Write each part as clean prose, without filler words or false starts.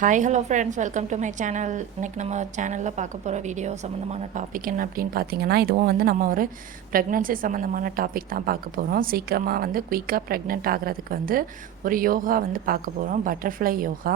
Hi hello friends, welcome to my channel. இன்றைக்கி நம்ம சேனலில் பார்க்க போகிற வீடியோ சம்மந்தமான டாபிக் என்ன அப்படின்னு பார்த்தீங்கன்னா, இதுவும் வந்து நம்ம ஒரு ப்ரெக்னென்சி சம்மந்தமான டாபிக் தான் பார்க்க போகிறோம். சீக்கிரமாக வந்து குயிக்காக ப்ரெக்னென்ட் ஆகிறதுக்கு வந்து ஒரு யோகா வந்து பார்க்க போகிறோம், பட்டர்ஃப்ளை யோகா.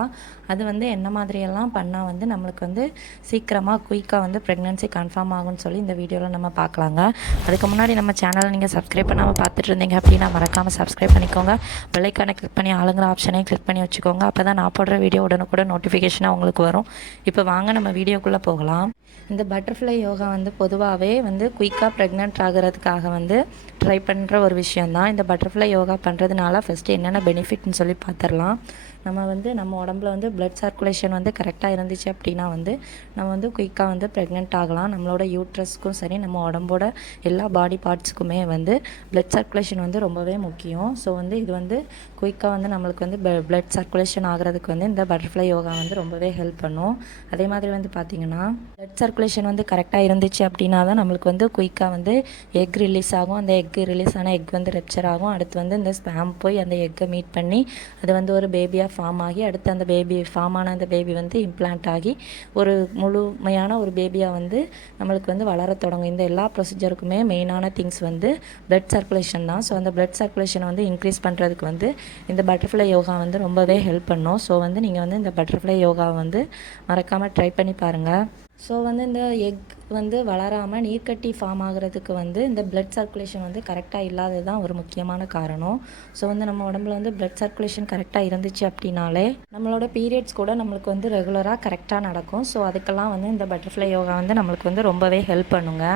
அது வந்து என்ன மாதிரியெல்லாம் பண்ணால் வந்து நம்மளுக்கு வந்து சீக்கிரமாக குயிக்காக வந்து ப்ரெக்னென்சி கன்ஃபார்ம் ஆகும்னு சொல்லி இந்த வீடியோவில் நம்ம பார்க்கலாங்க. அதுக்கு முன்னாடி நம்ம சேனலை நீங்கள் சப்ஸ்கிரைப் பண்ணாமல் பார்த்துட்டு இருந்தீங்க அப்படின்னா மறக்காமல் சப்ஸ்கிரைப் பண்ணிக்கோங்க. பெல்லைக்கானை கிளிக் பண்ணி ஆளுங்கிற ஆப்ஷனையும் கிளிக் பண்ணி வச்சுக்கோங்க. அப்போ தான் நான் போடுற வீடியோ உடனுக்குடன் நோட்டிஃபிகேஷனாக உங்களுக்கு வரும். இப்போ வாங்க நம்ம வீடியோக்குள்ளே போகலாம். இந்த பட்டர்ஃப்ளை யோகா வந்து பொதுவாகவே வந்து குயிக்காக ப்ரெக்னென்ட் ஆகிறதுக்காக வந்து ட்ரை பண்ணுற ஒரு விஷயந்தான். இந்த பட்டர்ஃப்ளை யோகா பண்ணுறதுனால ஃபஸ்ட்டு என்னென்ன பெனிஃபிட்னு சொல்லி பார்த்துடலாம். நம்ம உடம்புல வந்து பிளட் சர்க்குலேஷன் வந்து கரெக்டாக இருந்துச்சு அப்படின்னா வந்து நம்ம வந்து குயிக்காக வந்து ப்ரெக்னென்ட் ஆகலாம். நம்மளோட யூட்ரஸ்க்கும் சரி, நம்ம உடம்போட எல்லா பாடி பார்ட்ஸுக்குமே வந்து பிளட் சர்க்குலேஷன் வந்து ரொம்பவே முக்கியம். ஸோ வந்து இது வந்து குயிக்காக வந்து நம்மளுக்கு வந்து பிளட் சர்க்குலேஷன் ஆகிறதுக்கு வந்து இந்த பட்டர்ஃப்ளை யோகா வந்து ரொம்பவே ஹெல்ப் பண்ணும். அதே மாதிரி வந்து பார்த்திங்கன்னா பிளட் சர்க்குலேஷன் வந்து கரெக்டாக இருந்துச்சு அப்படின்னா தான் நம்மளுக்கு வந்து குயிக்காக வந்து எக் ரிலீஸ் ஆகும். அந்த எக் ரிலீஸ் ஆன எக் வந்து ரெப்சர் ஆகும். அடுத்து வந்து இந்த ஸ்பேம் போய் அந்த எக்கை மீட் பண்ணி அது வந்து ஒரு பேபியாக ஃபார்ம் ஆகி, அடுத்து அந்த பேபி ஃபார்ம் ஆன அந்த பேபி வந்து இம்ப்ளான்ட் ஆகி ஒரு முழுமையான ஒரு பேபியாக வந்து நம்மளுக்கு வந்து வளர தொடங்கும். இந்த எல்லா ப்ரொசீஜருக்குமே மெயினான திங்ஸ் வந்து பிளட் சர்க்குலேஷன் தான். ஸோ அந்த பிளட் சர்க்குலேஷனை வந்து இன்க்ரீஸ் பண்ணுறதுக்கு வந்து இந்த பட்டர்ஃப்ளை யோகா வந்து ரொம்பவே ஹெல்ப் பண்ணும். ஸோ வந்து நீங்கள் வந்து இந்த பட்டர்ஃப்ளை யோகாவை வந்து மறக்காமல் ட்ரை பண்ணி பாருங்கள். ஸோ வந்து இந்த எக் வந்து வளராமல் நீர்க்கட்டி ஃபார்ம் ஆகிறதுக்கு வந்து இந்த பிளட் சர்க்குலேஷன் வந்து கரெக்டாக இல்லாதது தான் ஒரு முக்கியமான காரணம். ஸோ வந்து நம்ம உடம்புல வந்து பிளட் சர்க்குலேஷன் கரெக்டாக இருந்துச்சு அப்படின்னாலே நம்மளோட பீரியட்ஸ் கூட நம்மளுக்கு வந்து ரெகுலராக கரெக்டாக நடக்கும். ஸோ அதுக்கெல்லாம் வந்து இந்த பட்டர்ஃப்ளை யோகா வந்து நம்மளுக்கு வந்து ரொம்பவே ஹெல்ப் பண்ணுங்க.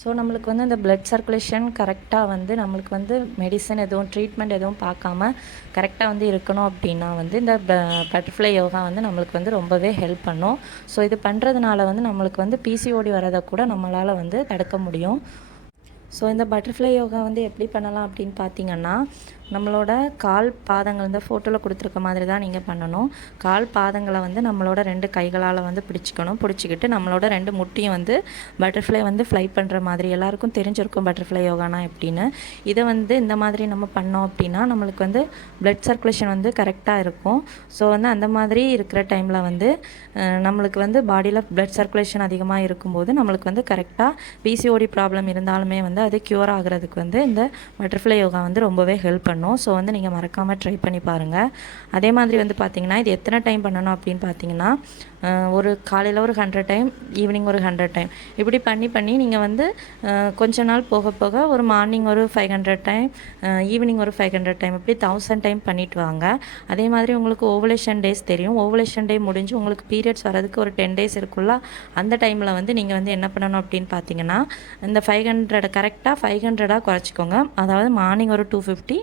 ஸோ நம்மளுக்கு வந்து இந்த பிளட் சர்க்குலேஷன் கரெக்டாக வந்து நம்மளுக்கு வந்து மெடிசன் எதுவும் ட்ரீட்மெண்ட் எதுவும் பார்க்காம கரெக்டாக வந்து இருக்கணும் அப்படின்னா வந்து இந்த பட்டர்ஃப்ளை யோகா வந்து நம்மளுக்கு வந்து ரொம்பவே ஹெல்ப் பண்ணும். ஸோ இது பண்ணுறதுனால வந்து நம்மளுக்கு வந்து பிசிஓடி வரதை கூட நம்மளால் வந்து தடுக்க முடியும். ஸோ இந்த பட்டர்ஃப்ளை யோகா வந்து எப்படி பண்ணலாம் அப்படின்னு பார்த்தீங்கன்னா, நம்மளோட கால் பாதங்கள் இந்த ஃபோட்டோவில் கொடுத்துருக்க மாதிரி தான் நீங்கள் பண்ணணும். கால் பாதங்களை வந்து நம்மளோட 2 கைகளால் வந்து பிடிச்சிக்கிட்டு நம்மளோட 2 முட்டியும் வந்து பட்டர்ஃப்ளை வந்து ஃப்ளை பண்ணுற மாதிரி. எல்லாருக்கும் தெரிஞ்சிருக்கும் பட்டர்ஃப்ளை யோகானா எப்படின்னு. இதை வந்து இந்த மாதிரி நம்ம பண்ணோம் அப்படின்னா நம்மளுக்கு வந்து பிளட் சர்க்குலேஷன் வந்து கரெக்டாக இருக்கும். ஸோ வந்து அந்த மாதிரி இருக்கிற டைமில் வந்து நம்மளுக்கு வந்து பாடியில் பிளட் சர்க்குலேஷன் அதிகமாக இருக்கும்போது நம்மளுக்கு வந்து கரெக்டாக பிசிஓடி ப்ராப்ளம் இருந்தாலுமே வந்து அது க்யூர் ஆகிறதுக்கு வந்து இந்த பட்டர்ஃப்ளை யோகா வந்து ரொம்பவே ஹெல்ப் பண்ணும். ஸோ வந்து நீங்கள் மறக்காமல் ட்ரை பண்ணி பாருங்கள். அதே மாதிரி வந்து பார்த்திங்கன்னா இது எத்தனை டைம் பண்ணணும் அப்படின்னு பார்த்தீங்கன்னா, ஒரு காலையில் ஒரு 100 டைம், ஈவினிங் ஒரு 100 டைம், இப்படி பண்ணி நீங்கள் வந்து கொஞ்ச நாள் போக போக ஒரு மார்னிங் ஒரு 500 டைம், ஈவினிங் ஒரு 500 டைம், இப்படி 1000 டைம் பண்ணிட்டு வாங்க. அதே மாதிரி உங்களுக்கு ஓவலேஷன் டேஸ் தெரியும். ஓவலேஷன் டே முடிஞ்சு உங்களுக்கு பீரியட்ஸ் வரதுக்கு ஒரு 10 டேஸ் இருக்குல்ல, அந்த டைமில் வந்து நீங்கள் வந்து என்ன பண்ணணும் அப்படின்னு பார்த்தீங்கன்னா, இந்த 500 கரெக்டாக 500 குறைச்சிக்கோங்க. அதாவது மார்னிங் ஒரு 250,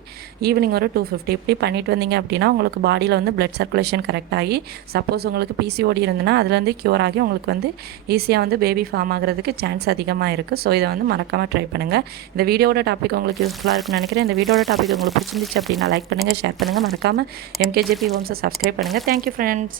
ஈவினிங் ஒரு 250 இப்படி பண்ணிட்டு வந்தீங்க அப்படின்னா உங்களுக்கு பாடியில் வந்து பிளட் சர்க்குலேஷன் கரெக்டாகி, சப்போஸ் உங்களுக்கு பிசிஓடி இருந்ததுன்னா அதுலேருந்து க்யூர் ஆகி உங்களுக்கு வந்து ஈஸியாக வந்து பேபி ஃபார்ம் ஆகிறதுக்கு சான்ஸ் அதிகமாக இருக்குது. ஸோ இதை வந்து மறக்காமல் ட்ரை பண்ணுங்கள். இந்த வீடியோட டாபிக் உங்களுக்கு யூஸ்ஃபுல்லாக இருக்குன்னு நினைக்கிறேன். இந்த வீடியோட டாபிக் உங்களுக்கு பிடிச்சிருந்துச்சு அப்படின்னா லைக் பண்ணுங்கள், ஷேர் பண்ணுங்கள். மறக்காமல் MKJP ஹோம்ஸை சப்ஸ்கிரைப் பண்ணுங்கள். Thank you friends.